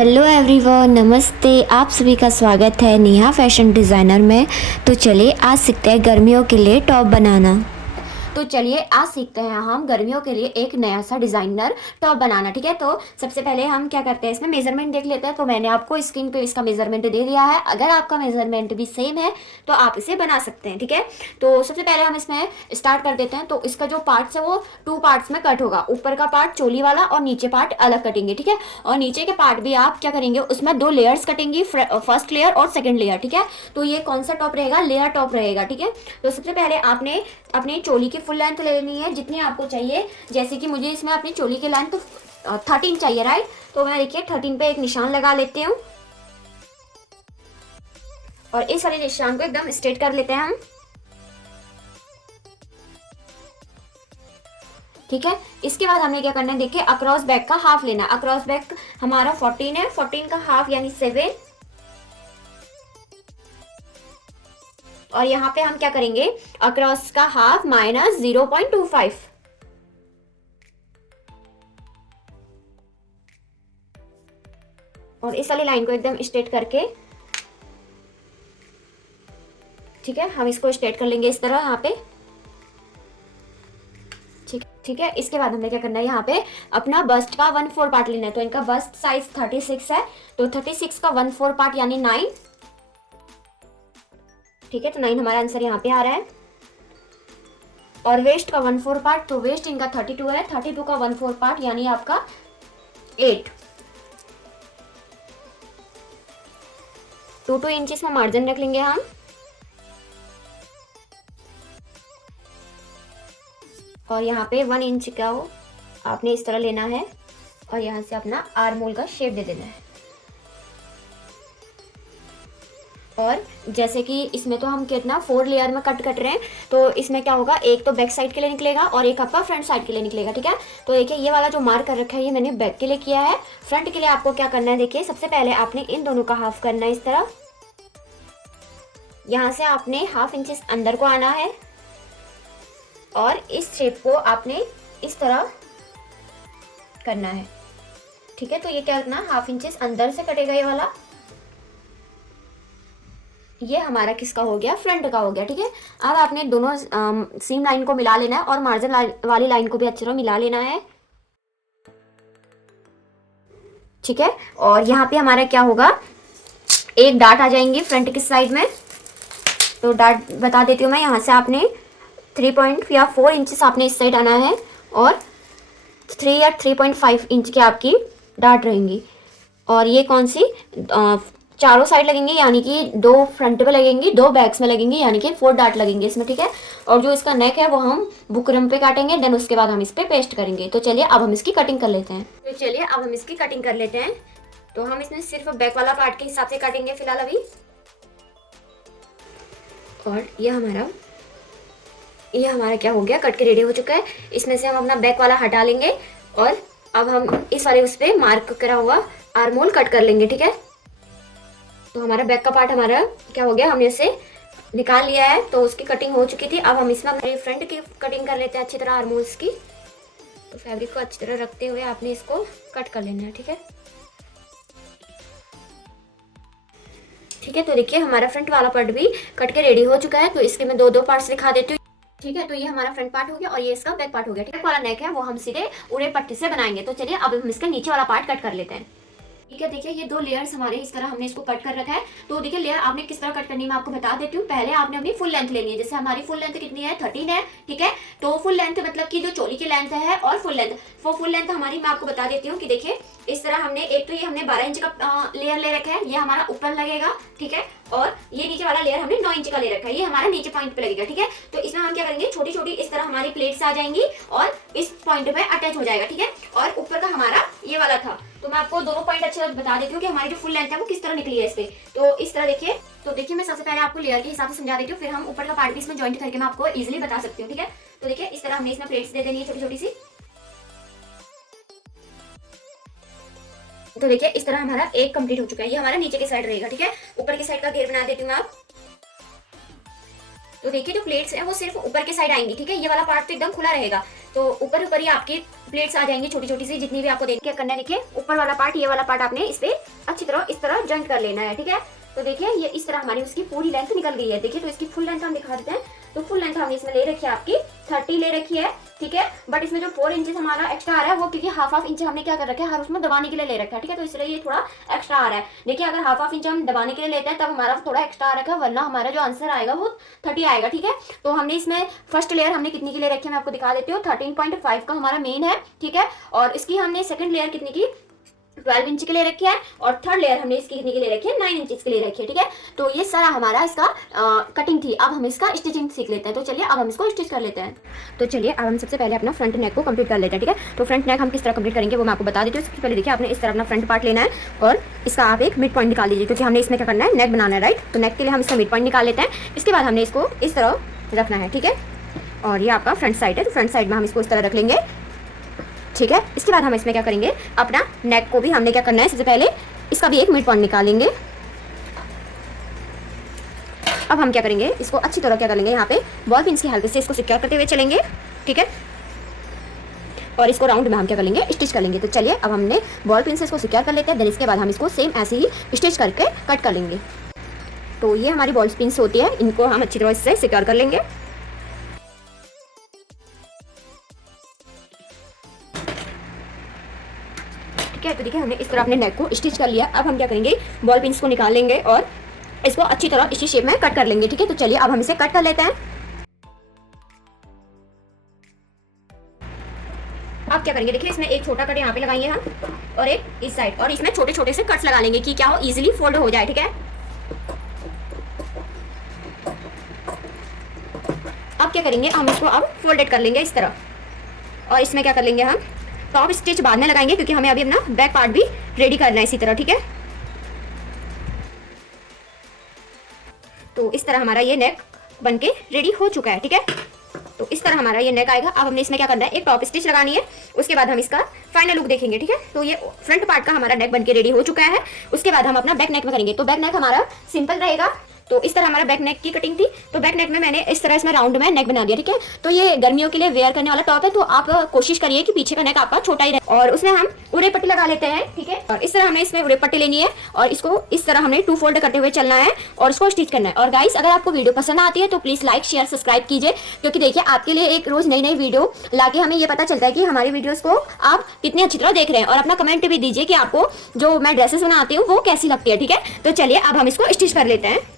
Hello everyone, नमस्ते। आप सभी का स्वागत है नेहा फैशन डिज़ाइनर में। तो चलिए आज सीखते हैं गर्मियों के लिए टॉप बनाना। तो चलिए आज सीखते हैं हम गर्मियों के लिए एक नया सा डिज़ाइनर टॉप बनाना। ठीक है, तो सबसे पहले हम क्या करते हैं, इसमें मेजरमेंट देख लेते हैं। तो मैंने आपको स्क्रीन पे इसका मेजरमेंट दे दिया है। अगर आपका मेजरमेंट भी सेम है तो आप इसे बना सकते हैं। ठीक है, तो सबसे पहले हम इसमें स्टार्ट कर देते हैं। तो इसका जो पार्ट्स है वो 2 पार्ट्स में कट होगा। ऊपर का पार्ट चोली वाला और नीचे पार्ट अलग कटेंगे। ठीक है, और नीचे के पार्ट भी आप क्या करेंगे, उसमें 2 लेयर्स कटेंगी, फर्स्ट लेयर और सेकंड लेयर। ठीक है, तो ये कौन सा टॉप रहेगा, लेयर टॉप रहेगा। ठीक है, तो सबसे पहले आपने अपनी चोली की फुल लेंथ लेनी है जितनी आपको चाहिए। जैसे कि मुझे इसमें अपनी चोली की लेंथ 13 चाहिए, राइट। तो मैं देखिए 13 पे एक निशान लगा लेती हूँ और इस वाले निशान को एकदम स्ट्रेट कर लेते हैं हम। ठीक है, इसके बाद हमें क्या करना है, देखिए अक्रॉस बैक का हाफ लेना है। अक्रॉस बैक हमारा 14 है, 14 का हाफ यानी 7। और यहाँ पे हम क्या करेंगे, अक्रॉस का हाफ माइनस 0.25। और इस वाली लाइन को एकदम स्ट्रेट करके, ठीक है, हम इसको स्ट्रेट कर लेंगे इस तरह यहाँ पे। ठीक है, इसके बाद हमें क्या करना है, यहाँ पे अपना बस्ट का 1/4 पार्ट लेना है। तो इनका बस्ट साइज 36 है, तो 36 का 1/4 पार्ट यानी 9। ठीक है, तो 9 हमारा आंसर यहाँ पे आ रहा है। और वेस्ट का 1/4 पार्ट, तो वेस्ट इनका 32 है, 32 का 1/4 पार्ट यानी आपका 8। 2 इंचेस में मार्जिन रख लेंगे हम। और यहाँ पे 1 इंच का वो आपने इस तरह लेना है और यहाँ से अपना आर्म होल का शेप दे देना है। और जैसे कि इसमें तो हम कितना 4 लेयर में कट रहे हैं, तो इसमें क्या होगा, एक तो बैक साइड के लिए निकलेगा और एक आपका फ्रंट साइड के लिए निकलेगा। ठीक है, तो देखिए ये वाला जो मार्क कर रखा है ये मैंने बैक के लिए किया है। फ्रंट के लिए आपको क्या करना है, देखिए सबसे पहले आपने इन दोनों का हाफ करना है इस तरह। यहाँ से आपने ½ इंच अंदर को आना है और इस शेप को आपने इस तरह करना है। ठीक है, तो ये क्या करना, ½ इंच अंदर से कटेगा ये वाला। ये हमारा किसका हो गया, फ्रंट का हो गया। ठीक है, अब आपने दोनों सीम लाइन को मिला लेना है और मार्जिन वाली लाइन को भी अच्छी तरह मिला लेना है। ठीक है, और यहाँ पे हमारा क्या होगा, एक डाट आ जाएंगी फ्रंट की साइड में। तो डाट बता देती हूँ मैं, यहाँ से आपने 3 या 4 इंचेस आपने इस साइड आना है और 3 या 3.5 इंच की आपकी डाट रहेंगी। और ये कौन सी, चारों साइड लगेंगे, यानी कि 2 फ्रंट में लगेंगी, 2 बैक्स में लगेंगी, यानी कि 4 डाट लगेंगे इसमें। ठीक है, और जो इसका नेक है वो हम बुकरम पे काटेंगे, देन उसके बाद हम इस पे पेस्ट करेंगे। तो चलिए अब हम इसकी कटिंग कर लेते हैं। तो चलिए अब हम इसकी कटिंग कर लेते हैं। तो हम इसमें सिर्फ बैक वाला पार्ट के हिसाब से काटेंगे फिलहाल अभी। और ये हमारा क्या हो गया, कट के रेडी हो चुका है। इसमें से हम अपना बैक वाला हटा लेंगे और अब हम इस वाले उस पे मार्क करा हुआ आर्म होल कट कर लेंगे। ठीक है, तो हमारा बैक का पार्ट हमारा क्या हो गया, हमने इसे निकाल लिया है। तो उसकी कटिंग हो चुकी थी। अब हम इसमें अपने फ्रंट की कटिंग कर लेते हैं अच्छी तरह, आर्म होल्स की। तो फैब्रिक को अच्छी तरह रखते हुए आपने इसको कट कर लेना है। ठीक है, ठीक है, तो देखिए हमारा फ्रंट वाला पार्ट भी कट के रेडी हो चुका है। तो इसके मैं 2 पार्ट्स दिखा देती हूँ। ठीक है, तो ये हमारा फ्रंट पार्ट हो गया और ये इसका बैक पार्ट हो गया। ठीक है, वाला नेक है वो हम सीधे उड़े पट्टी से बनाएंगे। तो चलिए अब हम इसका नीचे वाला पार्ट कट कर लेते हैं। ठीक है, देखिए ये 2 लेयर्स हमारे इस तरह हमने इसको कट कर रखा है। तो देखिए लेयर आपने किस तरह कट करनी है मैं आपको बता देती हूँ। पहले आपने अपनी फुल लेंथ लेनी है। जैसे हमारी फुल लेंथ कितनी है, 13 है। ठीक है, तो फुल लेंथ मतलब कि जो चोली की लेंथ है और फुल लेंथ, वो फुल लेंथ हमारी मैं आपको बता देती हूँ कि देखिए इस तरह हमने एक तो ये हमने 12 इंच का लेयर ले रखा है, ये हमारा ऊपर लगेगा। ठीक है, और ये नीचे वाला लेयर हमने 9 इंच का ले रखा है, ये हमारा नीचे पॉइंट पे लगेगा। ठीक है, तो इसमें हम क्या करेंगे, छोटी छोटी इस तरह हमारी प्लेट्स आ जाएंगी और इस पॉइंट पे अटैच हो जाएगा। ठीक है, और ऊपर का हमारा ये वाला था। तो मैं आपको दोनों पॉइंट अच्छे से बता देती हूँ कि हमारी जो फुल लेंथ है वो किस तरह निकली है इस पे। तो इस तरह देखिए, तो देखिए मैं सबसे पहले आपको लेयर के हिसाब से समझा देती हूँ, फिर हम ऊपर का पार्ट भी इसमें ज्वाइंट करके मैं आपको इजीली बता सकती हूँ। ठीक है, तो देखिए इस तरह हमने इसमें प्लेट्स दे देनी है छोटी छोटी सी। तो देखिए इस तरह हमारा एक कंप्लीट हो चुका है। ये हमारा नीचे की साइड रहेगा। ठीक है, ऊपर की साइड का घेर बना देती हूँ मैं आप। तो देखिए जो प्लेट्स हैं वो सिर्फ ऊपर की साइड आएंगी। ठीक है, ये वाला पार्ट तो एकदम खुला रहेगा। तो ऊपर ऊपर ही आपकी प्लेट्स आ जाएंगी छोटी छोटी सी, जितनी भी आपको देखिए करना है। देखिए ऊपर वाला पार्ट, ये वाला पार्ट आपने इस पे अच्छी तरह इस तरह जॉइंट कर लेना है, ठीक है। तो देखिए ये इस तरह हमारी उसकी पूरी लेंथ निकल गई है। देखिए तो इसकी फुल लेंथ हम दिखा देते हैं। तो फुल लेंथ हमने इसमें ले रखी है आपकी 30 ले रखी है, ठीक है। बट इसमें जो 4 इंचेस हमारा एक्स्ट्रा आ रहा है वो क्योंकि हाफ इंच हमने क्या कर रखा है, हर उसमें दबाने के लिए ले रखा है, ठीक है। तो इसलिए ये थोड़ा एक्स्ट्रा आ रहा है। देखिए अगर हाफ इंच हम दबाने के लिए लेते हैं तब हमारा थोड़ा एक्स्ट्रा आ रखा है, वरना हमारा जो आंसर आएगा वो 30 आएगा, ठीक है। तो हमने इसमें फर्स्ट लेयर हमने कितनी की ले रखी है मैं आपको दिखा देती हूँ। 13.5 का हमारा मेन है, ठीक है। और इसकी हमने सेकंड लेयर कितनी की 12 इंच के लिए रखी है, और थर्ड लेयर हमने इसकी कितनी के लिए रखी है 9 इंच के लिए रखी है, ठीक है। तो ये सारा हमारा इसका कटिंग थी। अब हम इसका स्टिचिंग सीख लेते हैं। तो चलिए अब हम इसको स्टिच कर लेते हैं। तो चलिए अब हम सबसे पहले अपना फ्रंट नेक को कंप्लीट कर लेते हैं, ठीक है। तो फ्रंट नेक हम किस तरह कंप्लीट करेंगे वो मैं आपको बता देती हूँ। सबसे पहले देखिए आपने इस तरह अपना फ्रंट पार्ट लेना है और इसका आप एक मिड पॉइंट निकाल लीजिए, क्योंकि हमने इसमें क्या करना है, नेक बनाना है, राइट। तो नेक के लिए हम इसका मिड पॉइंट निकाल लेते हैं। इसके बाद हमने इसको इस तरह रखना है, ठीक है। और ये आपका फ्रंट साइड है, तो फ्रंट साइड में हम इसको इस तरह रख लेंगे, ठीक है। इसके बाद हम इसमें क्या करेंगे, अपना नेक को भी हमने क्या करना है, सबसे पहले इसका भी एक मिड पॉइंट निकालेंगे। अब हम क्या करेंगे, इसको अच्छी तरह क्या कर लेंगे, यहाँ पे बॉल पिन की हेल्प से इसको सिक्योर करते हुए चलेंगे, ठीक है। और इसको राउंड में हम क्या कर लेंगे, स्टिच कर लेंगे। तो चलिए अब हमने बॉल पिन से इसको सिक्योर कर लेते हैं। देन इसके बाद हम इसको सेम ऐसे ही स्टिच करके कट कर लेंगे। तो ये हमारी बॉल पिन होती है, इनको हम अच्छी तरह से सिक्योर कर लेंगे। ठीक है, तो देखिए हमने इस तरह अपने नेक को स्टिच कर लिया। अब हम क्या करेंगे, बॉल पिन्स को निकाल लेंगे और इसको अच्छी तरह इसी शेप में कट कर लेंगे, ठीक है। तो चलिए अब हम इसे कट कर लेते हैं। अब क्या करेंगे, देखिए इसमें एक छोटा कट यहाँ पे लगाएंगे हम और एक इस साइड, और इसमें छोटे छोटे से कट्स लगा लेंगे कि क्या हो, इजीली फोल्ड हो जाए, ठीक है। अब क्या करेंगे, हम इसको अब फोल्डेड कर लेंगे इस तरह, और इसमें क्या कर लेंगे, हम टॉप स्टिच बाद में लगाएंगे, क्योंकि हमें अभी अपना बैक पार्ट भी रेडी करना है इसी तरह, ठीक है। तो इस तरह हमारा ये नेक बनके रेडी हो चुका है, ठीक है। तो इस तरह हमारा ये नेक आएगा। अब हमने इसमें क्या करना है, एक टॉप स्टिच लगानी है, उसके बाद हम इसका फाइनल लुक देखेंगे, ठीक है। तो ये फ्रंट पार्ट का हमारा नेक बनके रेडी हो चुका है। उसके बाद हम अपना बैक नेक में करेंगे। तो बैक नेक हमारा सिंपल रहेगा। तो इस तरह हमारा बैक नेक की कटिंग थी। तो बैक नेक में मैंने इस तरह इसमें राउंड में नेक बना दिया, ठीक है। तो ये गर्मियों के लिए वेयर करने वाला टॉप है, तो आप कोशिश करिए कि पीछे का नेक आपका छोटा ही रहे। और उसमें हम उड़े पट्टी लगा लेते हैं, ठीक है। और इस तरह हमें इसमें उड़े पट्टी लेनी है और इसको इस तरह हमने 2 फोल्ड करते हुए चलना है और इसको स्टिच करना है। और गाइस अगर आपको वीडियो पसंद आती है तो प्लीज लाइक शेयर सब्सक्राइब कीजिए, क्योंकि देखिए आपके लिए एक रोज नई नई वीडियो लाके हमें ये पता चलता है कि हमारी वीडियोस को आप कितनी अच्छी तरह देख रहे हैं। और अपना कमेंट भी दीजिए कि आपको जो मैं ड्रेसेस बनाती हूँ वो कैसी लगती है, ठीक है। तो चलिए अब हम इसको स्टिच कर लेते हैं।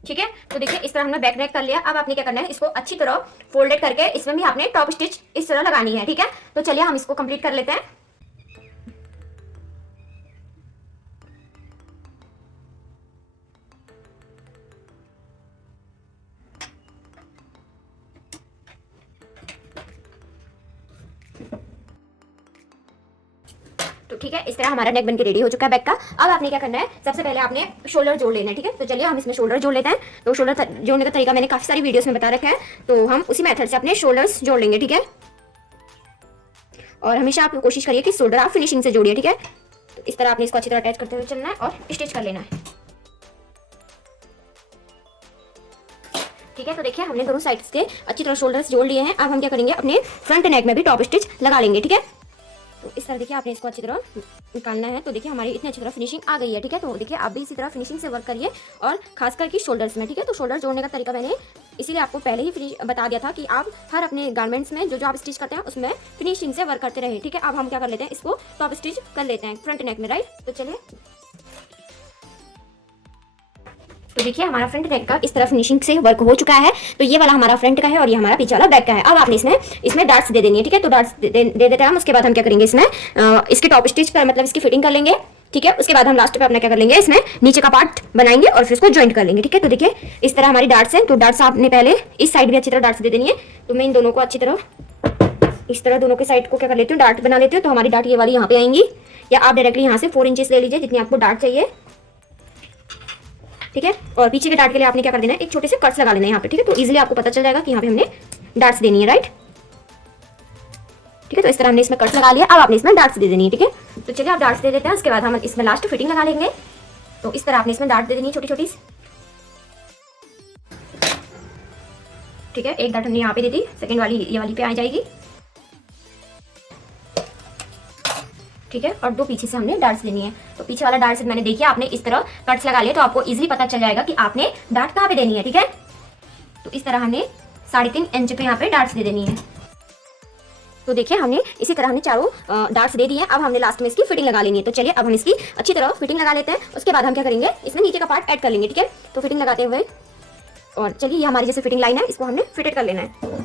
ठीक है, तो देखिए इस तरह हमने बैक नेक कर लिया। अब आपने क्या करना है, इसको अच्छी तरह फोल्डेड करके इसमें भी आपने टॉप स्टिच इस तरह लगानी है, ठीक है। तो चलिए हम इसको कंप्लीट कर लेते हैं। तो ठीक है, इस तरह हमारा नेक बनके रेडी हो चुका है बैक का। अब आपने क्या करना है, सबसे पहले आपने शोल्डर जोड़ लेना है, ठीक है। तो चलिए हम इसमें शोल्डर जोड़ लेते हैं। तो शोल्डर जोड़ने का तरीका मैंने काफी सारी वीडियोस में बता रखा है, तो हम उसी मेथड से अपने शोल्डर्स जोड़ लेंगे, ठीक है। और हमेशा आप कोशिश करिए कि शोल्डर आप फिनिशिंग से जोड़िए, ठीक है। तो इस तरह आपने इसको अच्छी तरह अटैच करते हुए चलना है और स्टिच कर लेना है, ठीक है। तो देखिए हमने दोनों साइड से अच्छी तरह शोल्डर्स जोड़ लिए हैं। अब हम क्या करेंगे, अपने फ्रंट नेक में भी टॉप स्टिच लगा लेंगे, ठीक है। तो इस तरह देखिए आपने इसको अच्छी तरह निकालना है। तो देखिए हमारी इतनी अच्छी तरह फिनिशिंग आ गई है, ठीक है। तो देखिए आप भी इसी तरह फिनिशिंग से वर्क करिए, और खास करके शोल्डर्स में, ठीक है। तो शोल्डर जोड़ने का तरीका मैंने इसीलिए आपको पहले ही बता दिया था कि आप हर अपने गारमेंट्स में जो आप स्टिच करते हैं उसमें फिनिशिंग से वर्क करते रहे, ठीक है। अब हम क्या कर लेते हैं, इसको टॉप स्टिच कर लेते हैं फ्रंट नेक में, राइट। तो चलिए, तो देखिए हमारा फ्रंट नेक का इस तरह फिनिशिंग से वर्क हो चुका है। तो ये वाला हमारा फ्रंट का है और ये हमारा पीछे वाला बैक का है। अब आपने इसमें डार्ट्स दे देनी है, ठीक है। तो डार्ट्स दे देते हैं हम। उसके बाद हम क्या करेंगे, इसमें इसके टॉप स्टिच कर मतलब इसकी फिटिंग कर लेंगे, ठीक है। उसके बाद हम लास्ट पे अपना क्या कर लेंगे, इसमें नीचे का पार्ट बनाएंगे और फिर इसको ज्वाइंट कर लेंगे, ठीक है। तो देखिए इस तरह हमारी डार्ट्स हैं। तो डार्ट्स आपने पहले इस साइड भी अच्छी तरह डार्ट्स दे देनी है। तो मैं इन दोनों को अच्छी तरह इस तरह दोनों के साइड को क्या कर लेती हूँ, डार्ट बना लेती हूँ। तो हमारी डार्ट ये वाली यहाँ पे आएंगी, या आप डायरेक्टली यहाँ से 4 इंचेस ले लीजिए जितनी आपको डार्ट चाहिए, ठीक है। और पीछे के डार्ट के लिए आपने क्या कर देना है, एक छोटे से कट्स लगा लेना है यहाँ पे, ठीक है। तो इजीली आपको पता चल जाएगा कि यहाँ पे हमने डार्ट्स देनी है, राइट, ठीक है। तो इस तरह हमने इसमें कट्स लगा लिया। अब आपने इसमें डार्ट्स दे देनी है, ठीक है। तो चलिए आप डार्ट्स दे देते हैं। उसके बाद हम इसमें लास्ट फिटिंग लगा लेंगे। तो इस तरह आपने इसमें डार्ट दे देनी है छोटी छोटी। ठीक है, एक डार्ट हमने यहाँ पे दे दी, सेकंड वाली ये वाली पे आ जाएगी। ठीक है, और 2 पीछे से हमने डार्ट्स देनी है। तो पीछे वाला डार्ट से मैंने देखिए आपने इस तरह कट्स लगा लिए तो आपको इजीली पता चल जाएगा कि आपने डार्ट कहाँ पे देनी है। ठीक है, तो इस तरह हमने 3.5 इंच पे यहाँ पे डार्ट्स दे देनी है। तो देखिए हमने इसी तरह हमने चारों डार्ट्स दे दिए हैं। अब हमने लास्ट में इसकी फिटिंग लगा लेनी है। तो चलिए अब हम इसकी अच्छी तरह फिटिंग लगा लेते हैं। उसके बाद हम क्या करेंगे, इसमें नीचे का पार्ट ऐड कर लेंगे। ठीक है, तो फिटिंग लगाते हुए, और चलिए ये हमारी जैसे फिटिंग लाइन है, इसको हमने फिटेड कर लेना है।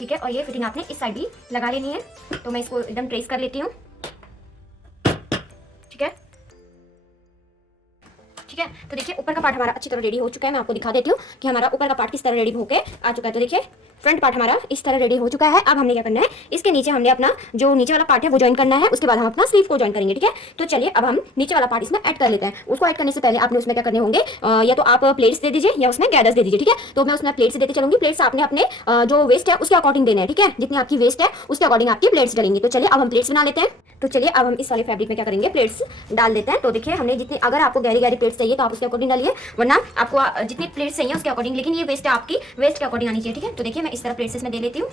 ठीक है, और ये फिटिंग आपने इस साइड भी लगा लेनी है। तो मैं इसको एकदम ट्रेस कर लेती हूँ। ठीक है, ठीक है, तो देखिए ऊपर का पार्ट हमारा अच्छी तरह रेडी हो चुका है। मैं आपको दिखा देती हूँ कि हमारा ऊपर का पार्ट किस तरह रेडी होके आ चुका है। तो देखिए फ्रंट पार्ट हमारा इस तरह रेडी हो चुका है। अब हमने क्या करना है, इसके नीचे हमने अपना जो नीचे वाला पार्ट है वो ज्वाइन करना है। उसके बाद हम अपना स्लीव को ज्वाइन करेंगे। ठीक है, तो चलिए अब हम नीचे वाला पार्ट इसमें ऐड कर लेते हैं। उसको ऐड करने से पहले आपने उसमें क्या करने होंगे, या तो आप प्लेट्स दे दीजिए या उसमें गैदर्स दे दीजिए। ठीक है, तो मैं उसमें प्लेट्स देते चलूंगी। प्लेट्स आपने अपने जो वेस्ट है उसके अकॉर्डिंग देना है। ठीक है, जितनी आपकी वेस्ट है उसके अकॉर्डिंग आपकी प्लेट्स डलेंगी। तो चलिए अब हम प्लेट्स बना लेते हैं। तो चलिए अब हम इस वाले फैब्रिक में क्या करेंगे, प्लेट्स डाल देते हैं। तो देखिए हमने जितनी, अगर आपको गहरी गहरी प्लेट्स चाहिए तो आप उसके अकॉर्डिंग डालिए, वरना आपको जितनी प्लेट्स चाहिए उसके अकॉर्डिंग, लेकिन ये वेस्ट है आपकी वेस्ट के अकॉर्डिंग आनी चाहिए। ठीक है, तो देखिए मैं इस तरह प्लेट्स इसमें दे लेती हूँ।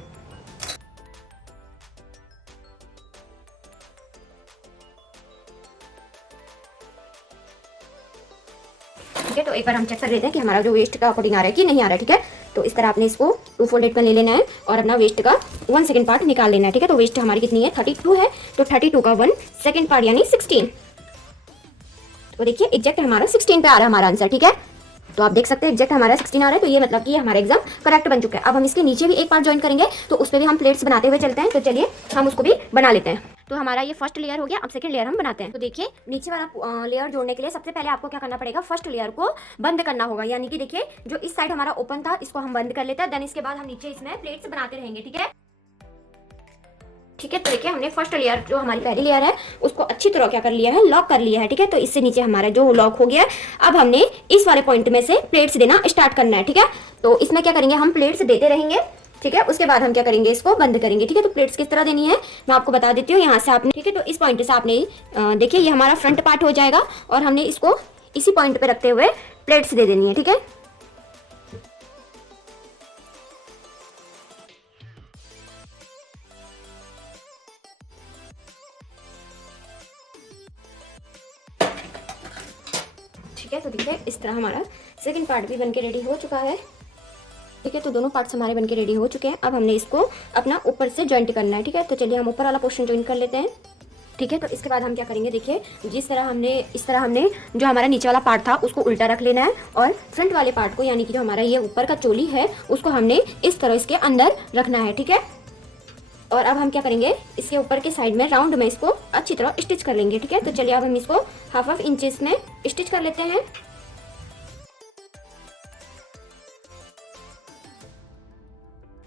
ठीक है, तो एक बार हम चेक कर लेते हैं कि हमारा जो वेस्ट का अकॉर्डिंग आ रहा है कि नहीं आ रहा है। ठीक है, तो इस तरह आपने इसको 2 फोल्डेड में ले लेना है और अपना वेस्ट का 1 सेकंड पार्ट निकाल लेना है। ठीक है, तो वेस्ट हमारी कितनी है, 32 है। तो 32 का 1 सेकंड पार्ट यानी 16। तो देखिए एग्जैक्ट हमारा 16 पे आ रहा है हमारा आंसर। ठीक है, तो आप देख सकते हैं एग्जैक्ट हमारा 16 आ रहा है। तो ये मतलब कि हमारा एग्जाम करेक्ट बन चुका है। अब हम इसके नीचे भी एक पार्ट ज्वाइन करेंगे, तो उस पर भी हम प्लेट्स बनाते हुए चलते हैं। तो चलिए हम उसको भी बना लेते हैं। तो हमारा ये फर्स्ट लेयर हो गया। अब सेकंड लेयर हम बनाते हैं। तो देखिए नीचे वाला लेयर जोड़ने के लिए सबसे पहले आपको क्या करना पड़ेगा, फर्स्ट लेयर को बंद करना होगा। यानी कि देखिए जो इस साइड हमारा ओपन था इसको हम बंद कर लेते हैं। देन इसके बाद हम नीचे इसमें प्लेट्स बनाते रहेंगे। ठीक है, ठीक है, तो देखिए हमने फर्स्ट लेयर जो हमारी पहली लेयर है उसको अच्छी तरह क्या कर लिया है, लॉक कर लिया है। ठीक है, तो इससे नीचे हमारा जो लॉक हो गया है। अब हमने इस वाले पॉइंट में से प्लेट्स देना स्टार्ट करना है। ठीक है, तो इसमें क्या करेंगे, हम प्लेट्स देते रहेंगे। ठीक है, उसके बाद हम क्या करेंगे, इसको बंद करेंगे। ठीक है, तो प्लेट्स किस तरह देनी है मैं आपको बता देती हूँ। यहाँ से आपने, ठीक है, तो इस पॉइंट से आपने देखिए ये हमारा फ्रंट पार्ट हो जाएगा और हमने इसको इसी पॉइंट पे रखते हुए प्लेट्स दे देनी है। ठीक है, ठीक है, तो देखिए इस तरह हमारा सेकंड पार्ट भी बनके रेडी हो चुका है। ठीक है, तो दोनों पार्ट्स हमारे बनके रेडी हो चुके हैं। अब हमने इसको अपना ऊपर से जॉइंट करना है। ठीक है, तो चलिए हम ऊपर वाला पोर्शन जॉइन कर लेते हैं। ठीक है, तो इसके बाद हम क्या करेंगे, देखिए इस तरह हमने जो हमारा नीचे वाला पार्ट था उसको उल्टा रख लेना है और फ्रंट वाले पार्ट को यानी कि जो हमारा ये ऊपर का चोली है उसको हमने इस तरह इसके अंदर रखना है। ठीक है, और अब हम क्या करेंगे, इसके ऊपर के साइड में राउंड में इसको अच्छी तरह स्टिच कर लेंगे। ठीक है, तो चलिए अब हम इसको हाफ इंचेस में स्टिच कर लेते हैं।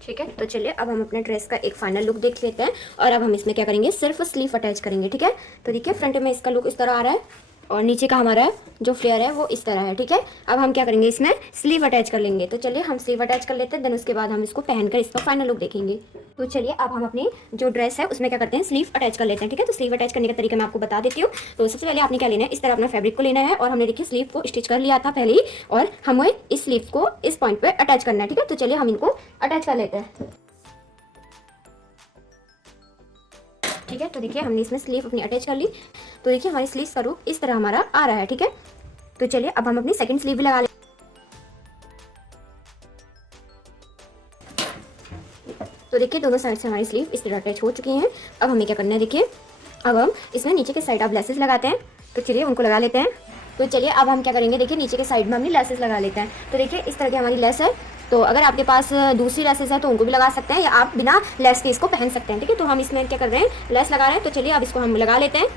ठीक है, तो चलिए अब हम अपने ड्रेस का एक फाइनल लुक देख लेते हैं और अब हम इसमें क्या करेंगे, सिर्फ स्लीव अटैच करेंगे। ठीक है, तो देखिए फ्रंट में इसका लुक इस तरह आ रहा है और नीचे का हमारा जो फ्लेयर है वो इस तरह है। ठीक है, अब हम क्या करेंगे, इसमें स्लीव अटैच कर लेंगे। तो चलिए हम स्लीव अटैच कर लेते हैं, देन उसके बाद हम इसको पहनकर इसका फाइनल लुक देखेंगे। तो चलिए अब हम अपनी जो ड्रेस है उसमें क्या करते हैं, स्लीव अटैच कर लेते हैं। ठीक है, तो स्लीव अटैच करने का तरीका मैं आपको बता देती हूँ। तो सबसे पहले आपने क्या लेना है, इस तरह अपना फैब्रिक को लेना है और हमने देखिए स्लीव को स्टिच कर लिया था पहले ही और हमें इस स्लीव को इस पॉइंट पर अटैच करना है। ठीक है, तो चलिए हम इनको अटैच कर लेते हैं। ठीक है, तो देखिए हमने इसमें स्लीव अपनी अटैच कर ली। तो देखिए हमारी स्लीव का रूप इस तरह हमारा आ रहा है। ठीक है, तो चलिए अब हम अपनी सेकंड स्लीव भी लगा लें। तो देखिए दोनों साइड से हमारी स्लीव इस तरह अटैच हो चुकी हैं। अब हमें क्या करना है, देखिए अब हम इसमें नीचे के साइड आप लेसेस लगाते हैं। तो चलिए उनको लगा लेते हैं। तो चलिए अब हम क्या करेंगे, देखिए नीचे के साइड में हमने लेसेस लगा लेते हैं। तो देखिए इस तरह की हमारी लेस है। तो अगर आपके पास दूसरी लेसेस है तो उनको भी लगा सकते हैं या आप बिना लेस के इसको पहन सकते हैं। ठीक है, तो हम इसमें क्या कर रहे हैं, लेस लगा रहे हैं। तो चलिए अब इसको हम लगा लेते हैं।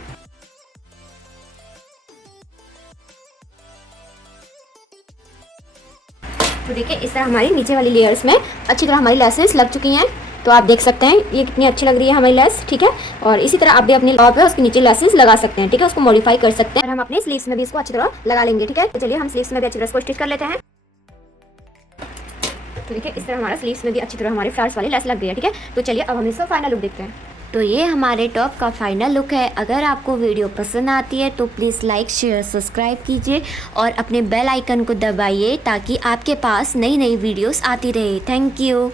तो देखिए इस तरह हमारी नीचे वाली लेयर्स में अच्छी तरह हमारी लेसेस लग चुकी हैं। तो आप देख सकते हैं ये कितनी अच्छी लग रही है हमारी लेस। ठीक है, और इसी तरह आप भी अपने टॉप पे उसके नीचे लेसेस लगा सकते हैं। ठीक है, उसको मॉडिफाई कर सकते हैं और हम अपने स्लीव्स में भी इसको अच्छी तरह लगा लेंगे। ठीक है, तो चलिए हम स्लीव्स में भी अच्छी तरह इसको स्टिच कर लेते हैं। तो देखिए इस तरह हमारा स्लीव्स में भी अच्छी तरह हमारे फ्लावर्स वाली लेस लग गई है। ठीक है, तो चलिए अब हम इसका फाइनल लुक देखते हैं। तो ये हमारे टॉप का फाइनल लुक है। अगर आपको वीडियो पसंद आती है तो प्लीज़ लाइक शेयर सब्सक्राइब कीजिए और अपने बेल आइकन को दबाइए ताकि आपके पास नई नई वीडियोस आती रहे। Thank you.